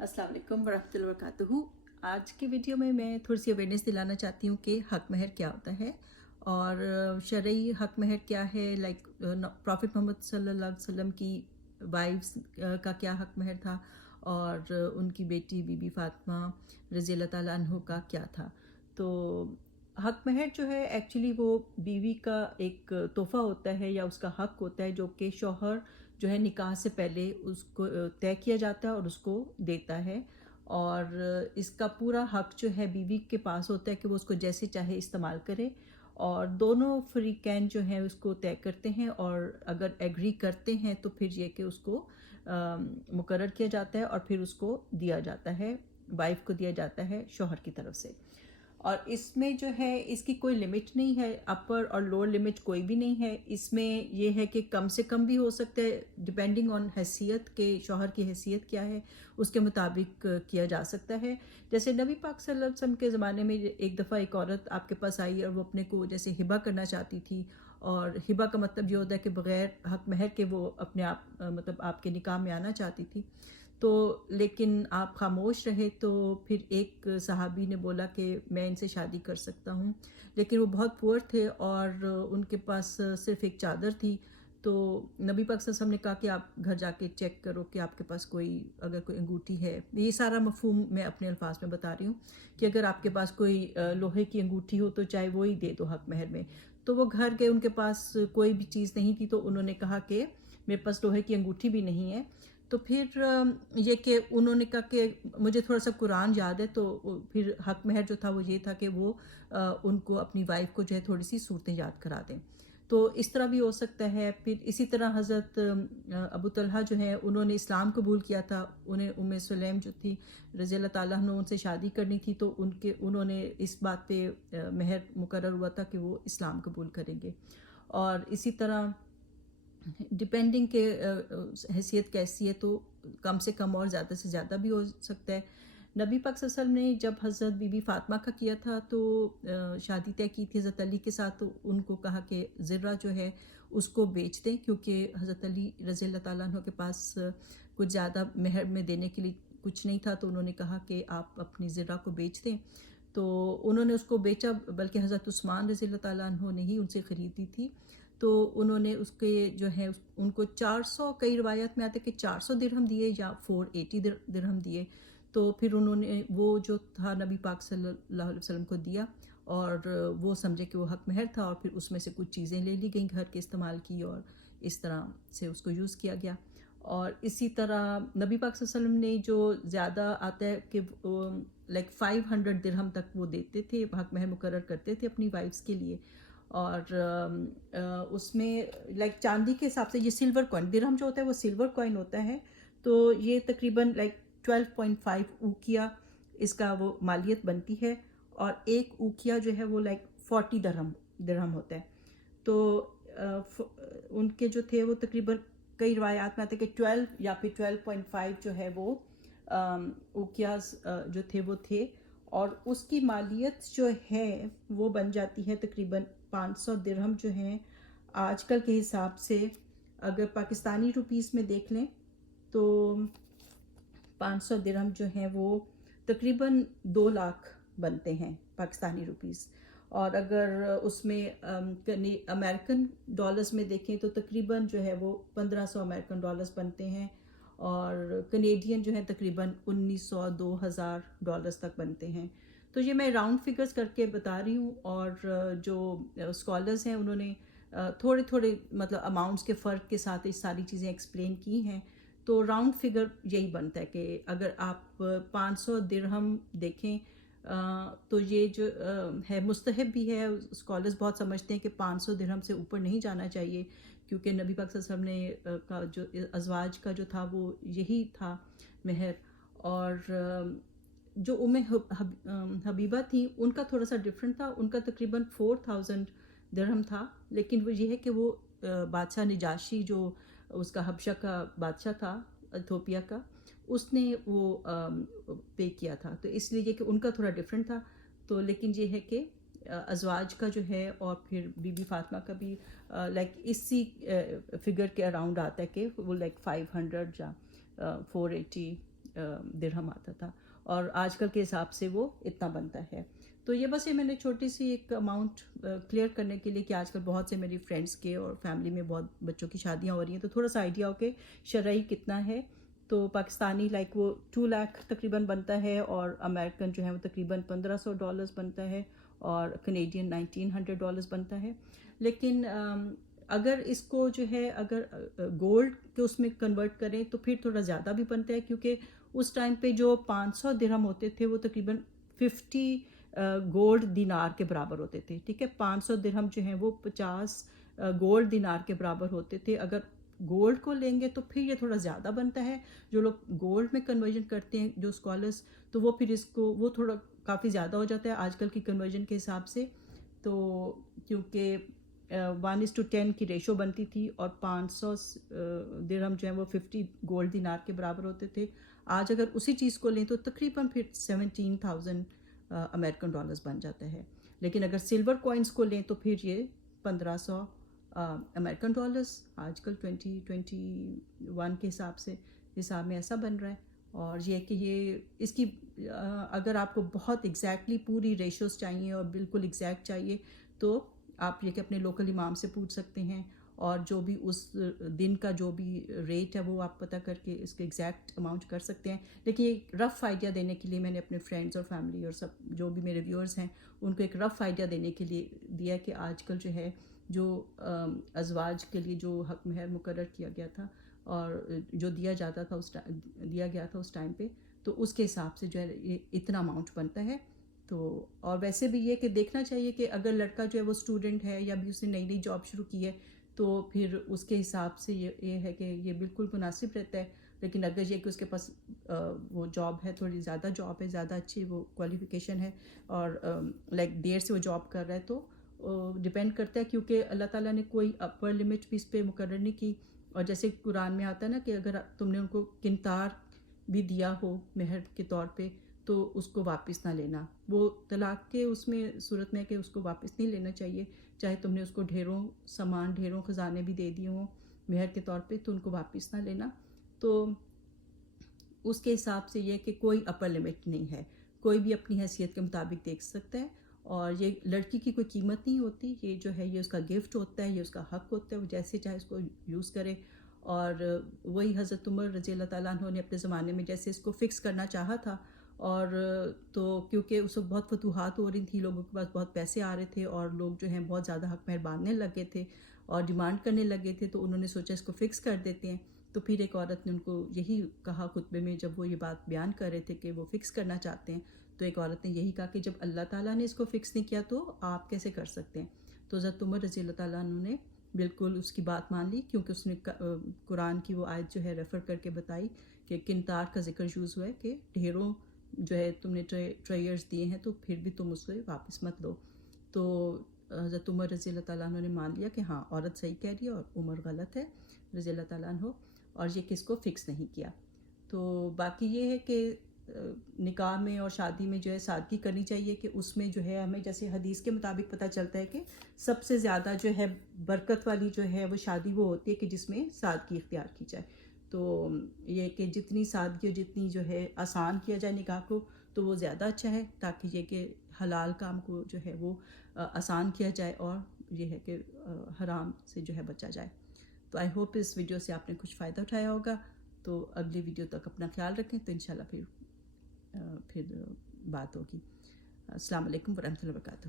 अस्सलाम वालेकुम वरहमतुल्लाहि वबरकातुहू। आज की वीडियो में मैं थोड़ी सी अवेयरनेस दिलाना चाहती हूँ कि हक महर क्या होता है और शरई हक महर क्या है। प्रॉफिट मोहम्मद सल्लल्लाहु अलैहि वसल्लम की वाइफ्स का क्या हक महर था और उनकी बेटी बीबी फातिमा रज़ी अल्लाह ताला अन्हो का क्या था। तो हक महर जो है एक्चुअली वो बीवी का एक तोहफ़ा होता है या उसका हक होता है जो कि शौहर जो है निकाह से पहले उसको तय किया जाता है और उसको देता है। और इसका पूरा हक जो है बीवी के पास होता है कि वो उसको जैसे चाहे इस्तेमाल करे और दोनों फ़रीक़ैन जो हैं उसको तय करते हैं और अगर एग्री करते हैं तो फिर ये कि उसको मुकर्रर किया जाता है और फिर उसको दिया जाता है, वाइफ को दिया जाता है शौहर की तरफ से। और इसमें जो है इसकी कोई लिमिट नहीं है, अपर और लोअर लिमिट कोई भी नहीं है। इसमें ये है कि कम से कम भी हो सकता है डिपेंडिंग ऑन हैसियत के, शौहर की हैसियत क्या है उसके मुताबिक किया जा सकता है। जैसे नबी पाक सल्लल्लाहु अलैहि वसल्लम के ज़माने में एक दफ़ा एक औरत आपके पास आई और वो अपने को जैसे हिबा करना चाहती थी और हिबा का मतलब ये होता है कि बग़ैर हक महर के वो अपने आप मतलब आपके निकाह में आना चाहती थी। तो लेकिन आप खामोश रहे तो फिर एक सहाबी ने बोला कि मैं इनसे शादी कर सकता हूँ, लेकिन वो बहुत पुअर थे और उनके पास सिर्फ़ एक चादर थी। तो नबी पाक सल्लल्लाहु अलैहि वसल्लम ने कहा कि आप घर जाके चेक करो कि आपके पास अगर कोई अंगूठी है। ये सारा मफ़हूम मैं अपने अल्फाज में बता रही हूँ कि अगर आपके पास कोई लोहे की अंगूठी हो तो चाहे वो ही दे दो हक महर में। तो वो घर गए, उनके पास कोई भी चीज़ नहीं थी, तो उन्होंने कहा कि मेरे पास लोहे की अंगूठी भी नहीं है। तो फिर ये कि उन्होंने कहा कि मुझे थोड़ा सा कुरान याद है, तो फिर हक महर जो था वो ये था कि वो उनको अपनी वाइफ को जो है थोड़ी सी सूरतें याद करा दें। तो इस तरह भी हो सकता है। फिर इसी तरह हज़रत अबू तलहा जो है उन्होंने इस्लाम कबूल किया था। उन्हें उम्मे सुलैम जो थी रज़ी अल्लाह ताला अन्हा उनसे शादी करनी थी, तो उन्होंने इस बात पे महर मुकर्रर हुआ था कि वो इस्लाम कबूल करेंगे। और इसी तरह डिपेंडिंग के हैसियत कैसी है तो कम से कम और ज़्यादा से ज़्यादा भी हो सकता है। नबी पाक सल्लल्लाहु अलैहि वसल्लम ने जब हज़रत बीबी फ़ातिमा का किया था तो शादी तय की थी हज़रत अली के साथ, तो उनको कहा कि ज़िर्रा जो है उसको बेच दें, क्योंकि हज़रत अली रज़ी अल्लाह ताला अन्हु के पास कुछ ज़्यादा महर में देने के लिए कुछ नहीं था। तो उन्होंने कहा कि आप अपनी ज़िर्रा को बेच दें। तो उन्होंने उसको बेचा, बल्कि हज़रत उस्मान रज़ी अल्लाह ताला अन्हु ने ही उनसे ख़रीदी थी। तो उन्होंने उसके जो है उनको 400, कई रिवायत में आते कि 400 दिरहम दिए या 480 दिरहम दिए। तो फिर उन्होंने वो जो था नबी पाक सल्लल्लाहु अलैहि वसल्लम को दिया और वो समझे कि वो हक महर था और फिर उसमें से कुछ चीज़ें ले ली गई घर के इस्तेमाल की और इस तरह से उसको यूज़ किया गया। और इसी तरह नबी पाक सल्लल्लाहु अलैहि वसल्लम ने जो ज़्यादा आता है कि 500 दिरहम तक वो देते थे, हक महर मुकर्रर करते थे अपनी वाइफ्स के लिए। और उसमें चांदी के हिसाब से ये सिल्वर कॉइन, दिरहम जो होता है वो सिल्वर कॉइन होता है। तो ये तकरीबन 12.5 ऊकिया इसका वो मालियत बनती है और एक ऊकिया जो है वो 40 दिरहम होता है। तो उनके जो थे वो तकरीबन कई रिवायात में आते हैं कि 12 या फिर 12.5 जो है वो ऊकियाज जो थे वो थे। और उसकी मालियत जो है वो बन जाती है तकरीबन 500 दिरहम जो हैं आजकल के हिसाब से। अगर पाकिस्तानी रुपीस में देख लें तो 500 दिरहम जो हैं वो तकरीबन 2 लाख बनते हैं पाकिस्तानी रुपीस। और अगर उसमें अमेरिकन डॉलर्स में देखें तो तकरीबन जो है वो 1500 अमेरिकन डॉलर्स बनते हैं और कनेडियन जो है तकरीबन 1900-2000 डॉलर्स तक बनते हैं। तो ये मैं राउंड फिगर्स करके बता रही हूँ और जो स्कॉलर्स हैं उन्होंने थोड़े थोड़े मतलब अमाउंट्स के फ़र्क के साथ ये सारी चीज़ें एक्सप्लेन की हैं। तो राउंड फिगर यही बनता है कि अगर आप 500 दिरहम देखें तो ये जो है मुस्तहब भी है। स्कॉलर्स बहुत समझते हैं कि 500 दिरहम से ऊपर नहीं जाना चाहिए, क्योंकि नबी पाक सल्लल्लाहु अलैहि वसल्लम ने का जो अज़वाज का जो था वो यही था महर। और जो हबीबा थी उनका थोड़ा सा डिफरेंट था, उनका तकरीबन 4000 दिरहम था। लेकिन वो ये है कि वो बादशाह निजाशी जो उसका हबशा का बादशाह था इथोपिया का, उसने वो पे किया था, तो इसलिए ये कि उनका थोड़ा डिफरेंट था। तो लेकिन ये है कि अज़वाज का जो है और फिर बीबी फातिमा का भी इसी फिगर के अराउंड आता है कि वो 500 या 480 درہم آتا تھا اور آج کل کے حساب سے وہ اتنا بنتا ہے. تو یہ بس یہ میں نے چھوٹی سی ایک اماؤنٹ کلیئر کرنے کے لیے کہ آج کل بہت سے میری فرینڈس کے اور فیملی میں بہت بچوں کی شادیاں ہو رہی ہیں تو تھوڑا سا آئیڈیا ہو کہ شرعی کتنا ہے. تو پاکستانی لائک وہ 2 لاکھ تقریباً بنتا ہے اور امریکن جو ہے وہ تقریباً $1500 بنتا ہے اور کینیڈین $1900 بنتا ہے. لیکن اگر اس کو جو ہے اگر گولڈ کے اس میں کنورٹ کریں تو پھر تھوڑا زیادہ بھی بنتا ہے کیونکہ اس ٹائم پہ جو 500 درہم ہوتے تھے وہ تقریباً 50 گولڈ دینار کے برابر ہوتے تھے. ٹھیک ہے, 500 درہم جو ہیں وہ 50 گولڈ دینار کے برابر ہوتے تھے. اگر گولڈ کو لیں گے تو پھر یہ تھوڑا زیادہ بنتا ہے. جو لوگ گولڈ میں کنورژن کرتے ہیں جو اسکالرس تو وہ پھر اس کو وہ تھوڑا کافی زیادہ ہو جاتا ہے آج کل کی کنورژن کے حساب سے. تو کیونکہ 1:10 کی ریشو بنتی تھی اور 500 درہم جو ہیں وہ 50 گولڈ دینار کے برابر ہوتے تھے. آج اگر اسی چیز کو لیں تو تقریباً پھر 17,000 امریکن ڈالرز بن جاتا ہے. لیکن اگر سلور کوائنس کو لیں تو پھر یہ 1500 امریکن ڈالرز آج کل 2021 کے حساب میں ایسا بن رہا ہے. اور یہ کہ یہ اس کی اگر آپ کو بہت ایگزیکٹلی پوری ریشوز چاہیے اور بالکل ایگزیکٹ چاہیے تو آپ یہ کہ اپنے لوکل امام سے پوچھ سکتے ہیں اور جو بھی اس دن کا جو بھی ریٹ ہے وہ آپ پتہ کر کے اس کے ایگزیکٹ اماؤنٹ کر سکتے ہیں. لیکن یہ رف آئیڈیا دینے کے لیے میں نے اپنے فرینڈز اور فیملی اور سب جو بھی میرے ویورز ہیں ان کو ایک رف آئیڈیا دینے کے لیے دیا کہ آج کل جو ہے جو ازواج کے لیے جو حق مہر مقرر کیا گیا تھا اور جو دیا گیا تھا اس ٹائم پہ تو اس کے حساب سے جو ہے یہ اتنا اماؤنٹ بنتا ہے. تو اور ویسے بھی یہ کہ دیکھنا چاہیے کہ اگر لڑکا جو ہے وہ اسٹوڈنٹ ہے یا بھی اس نے نئی جاب شروع کی ہے تو پھر اس کے حساب سے یہ ہے کہ یہ بالکل مناسب رہتا ہے. لیکن اگر یہ کہ اس کے پاس وہ جاب ہے تھوڑی زیادہ جاب ہے زیادہ اچھی وہ کوالیفیکیشن ہے اور لائک دیر سے وہ جاب کر رہا ہے تو ڈپینڈ کرتا ہے کیونکہ اللہ تعالیٰ نے کوئی اپر لمٹ بھی اس پہ مقرر نہیں کی. اور جیسے قرآن میں آتا ہے نا کہ اگر تم نے ان کو قنطار بھی دیا ہو مہر کے طور پہ تو اس کو واپس نہ لینا. وہ طلاق کے اس میں صورت میں کہ اس کو واپس نہیں لینا چاہیے. چاہے تم نے اس کو ڈھیروں سامان ڈھیروں خزانے بھی دے دیے ہوں مہر کے طور پہ تو ان کو واپس نہ لینا. تو اس کے حساب سے یہ کہ کوئی اپر لمٹ نہیں ہے, کوئی بھی اپنی حیثیت کے مطابق دیکھ سکتا ہے. اور یہ لڑکی کی کوئی قیمت نہیں ہوتی, یہ جو ہے یہ اس کا گفٹ ہوتا ہے, یہ اس کا حق ہوتا ہے, وہ جیسے چاہے اس کو یوز کرے. اور وہی حضرت عمر رضی اللہ تعالیٰ عنہ نے اپنے زمانے میں جیسے اس کو فکس کرنا چاہا تھا اور تو کیونکہ اس وقت بہت فتوحات ہو رہی تھیں, لوگوں کے پاس بہت پیسے آ رہے تھے اور لوگ جو ہیں بہت زیادہ حق مہر باندھنے لگے تھے اور ڈیمانڈ کرنے لگے تھے, تو انہوں نے سوچا اس کو فکس کر دیتے ہیں. تو پھر ایک عورت نے ان کو یہی کہا خطبے میں جب وہ یہ بات بیان کر رہے تھے کہ وہ فکس کرنا چاہتے ہیں, تو ایک عورت نے یہی کہا کہ جب اللہ تعالیٰ نے اس کو فکس نہیں کیا تو آپ کیسے کر سکتے ہیں. تو حضرت عمر رضی اللہ تعالیٰ عنہ نے بالکل اس کی بات مان لی کیونکہ اس نے قرآن کی وہ آیت جو ہے ریفر کر کے بتائی کہ قنطار کا ذکر یوز ہوا ہے کہ ڈھیروں جو ہے تم نے ٹریئرز دیے ہیں تو پھر بھی تم اس کو واپس مت لو. تو حضرت عمر رضی اللہ تعالیٰ عنہ نے مان لیا کہ ہاں عورت صحیح کہہ رہی ہے اور عمر غلط ہے رضی اللہ تعالیٰ عنہ, اور یہ کس کو فکس نہیں کیا. تو باقی یہ ہے کہ نکاح میں اور شادی میں جو ہے سادگی کرنی چاہیے کہ اس میں جو ہے ہمیں جیسے حدیث کے مطابق پتہ چلتا ہے کہ سب سے زیادہ جو ہے برکت والی جو ہے وہ شادی وہ ہوتی ہے کہ جس میں سادگی اختیار کی جائے. تو یہ کہ جتنی سادگی اور جتنی جو ہے آسان کیا جائے نکاح کو تو وہ زیادہ اچھا ہے, تاکہ یہ کہ حلال کام کو جو ہے وہ آسان کیا جائے اور یہ ہے کہ حرام سے جو ہے بچا جائے. تو آئی ہوپ اس ویڈیو سے آپ نے کچھ فائدہ اٹھایا ہوگا. تو اگلی ویڈیو تک اپنا خیال رکھیں, تو انشاءاللہ پھر بات ہوگی. السلام علیکم ورحمۃ اللہ وبرکاتہ.